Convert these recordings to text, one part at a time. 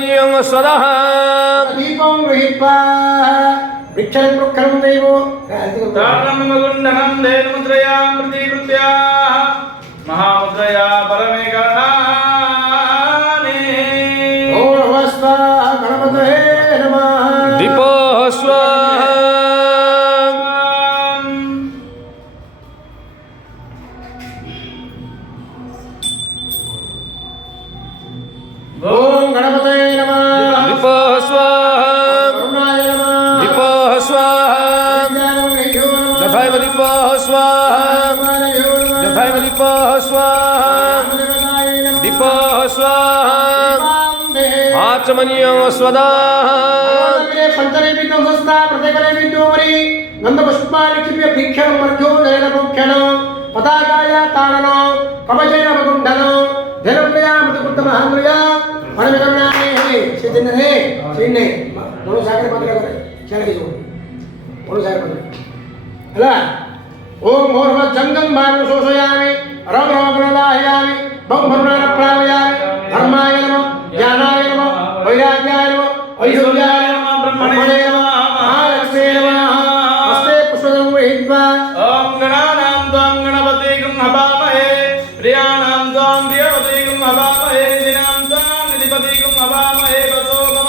आचमनीयं स्वदः दीपं गृहीत्वा वृक्षं वृक्षं देवो तारणं गुण्डनं धेनुमुद्रया प्रतिकृत्य महामुद्रया परमे गणानि ॐ नमस्ते गणपतये नमः दीपो स्वाहा ॐ गणपतये नमः दीपो स्वाहा करुणाय नमः दीपो स्वाहा तथैव दीपो स्वाहा तथैव दीपो स्वाहा दीपो स्वाहा आचमनीयं स्वदः पंचनैवेद्यं स्वस्ता प्रत्येकनैवेद्योपरि गन्धपुष्पाणिक्षिप्य भीक्षणं मर्घ्यो जयनभोक्षणं पताकाया ताडनं कवचेन वकुण्डनं धनुर्या मृतपुत्रमहान्द्रया परमिदम्यानि हे सिद्धिन्ने सिन्ने दोनों सागर पत्र करे चल के जो दोनों सागर पत्र अला ओम मोरवत जंगम भानु शोषयामि रम रम प्रदायामि बम भरुणान प्रावयामि धर्माय नमः ज्ञानाय नमः वैराग्याय नमः ऐश्वर्याय नमः ब्रह्मणे नमः महालक्ष्मी नमः हस्ते पुष्पदं गृहीत्वा ॐ गणानां त्वां गणपतिं हवामहे प्रियाणां त्वां प्रियपतिं हवामहे निधिनां त्वां निधिपतिं हवामहे वसो मम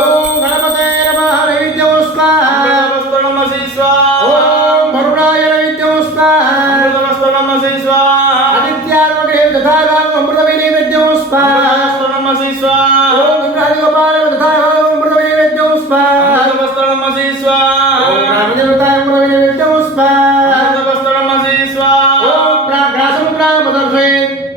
ओम गणपते नमः नैवेद्यं स्वाहा अमृतवस्त्रणमसि स्वाहा ओम भरुणाय नैवेद्यं स्वाहा अमृतवस्त्रणमसि स्वाहा आदित्यार्वगे तथागाम अमृतनैवेद्यं स्वाहा अमृतवस्त्रणमसि स्वाहा ओम इंद्रादिगोपाल तथागाम अमृतनैवेद्यं स्वाहा अमृतवस्त्रणमसि स्वाहा ओम रामदेवताय अमृतनैवेद्यं स्वाहा अमृतवस्त्रणमसि स्वाहा ओम प्राग्रासं प्राणपदर्शे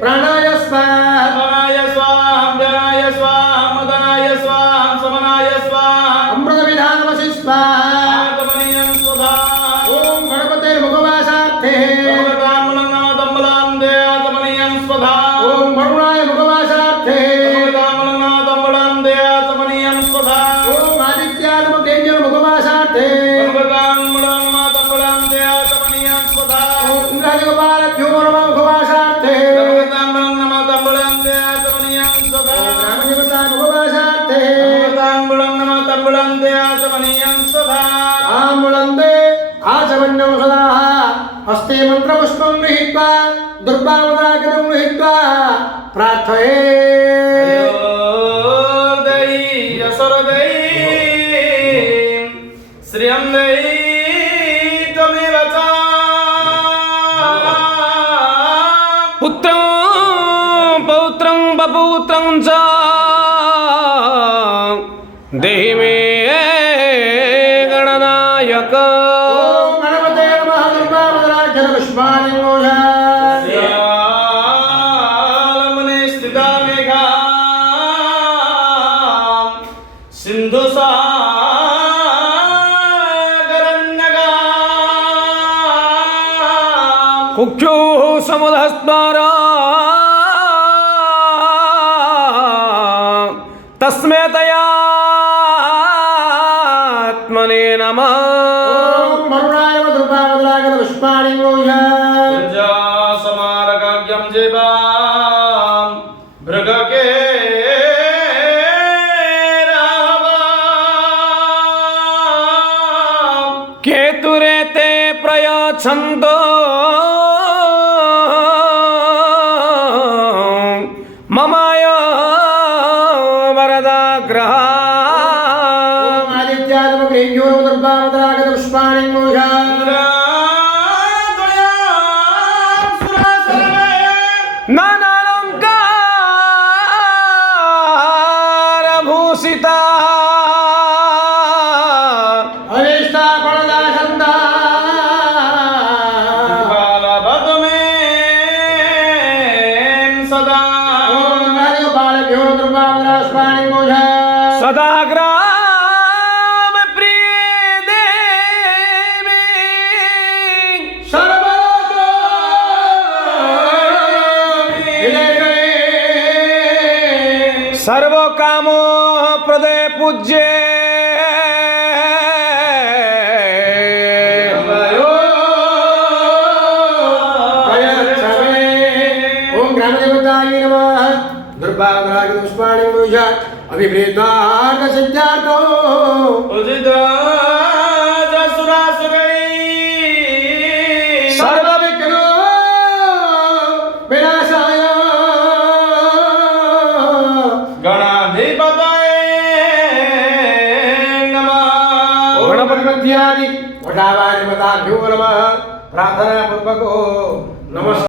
प्राणाय स्वाहा समनाय स्वाहा जनाय स्वाहा मदनाय स्वाहा समनाय स्वाहा अमृतविधानमसि स्वाहा आगमनीयं स्वधा ओम गणपते मुखवासार्थे भगवताम्बलं नमः तम्बलं देयातमनीयं स्वधा ओम भरुणाय मुखवासार्थे भगवताम्बलं नमः तम्बलं देयातमनीयं स्वधा ओम आदित्याय मुखेंजन मुखवासार्थे भगवताम्बलं नमः तम्बलं देयातमनीयं स्वधा ओम इंद्रादिगोपालभ्यो नमः मुखवासार्थे भगवताम्बलं नमः तम्बलं देयातमनीयं स्वधा रामदेवताय मुखवासार्थे भगवताम्बलं नमः तम्बलं देयातमनीयं स्वधा आम्बुलन्दे आचमन्यं सदाः हस्ते मन्त्रपुष्पं गृहीत्वा दुर्वामुद्राकृतं गृहीत्वा प्रार्थये अयोदयी असरदयी श्रियं दयी त्वमेव च पुत्रं पौत्रं बपुत्रं च देहि मे गणनायक ॐ गणपते नमः दुर्वामुद्राक्षरपुष्पाणि मोषा श्रियालमने स्थिता मेघा सिन्धुसागरन्नगा कुक्षु समुदस्तारा तस्मै तयात्मने नमः ॐ भरुणाय दुर्वामुद्राक्षरपुष्पाणि मोषा समारकाज्ञं जेवां भृगके केतुरेते प्रयच्छन्तो ममाय वरदाग्रह ॐ आदित्याय मुखेंजो दुर्वामुद्राक्षरपुष्पाणि मोषा नानालङ्कार भूषिता अवेष्टा फलदासन्दा सदा ॐ गादिगोपालभ्यो दुर्वामुद्राक्षरपुष्पाणि मोषा सदा ग्राम प्रिय देवी सर्वलोको विलेपे सर्वकामो प्रदे पूज्ये ओम ग्रामदेवताय नमः दुर्भाग्यपुष्पाणि पूजा अभिप्रेतार्थ सिद्धार्थो उदितासुरासुरै सर्वविघ्नो विनाशाय गणाधिपतये नमः। गणपतिमध्यादि वटावादिपताभ्यो नमः। प्रार्थना पूर्वको नमस्कार।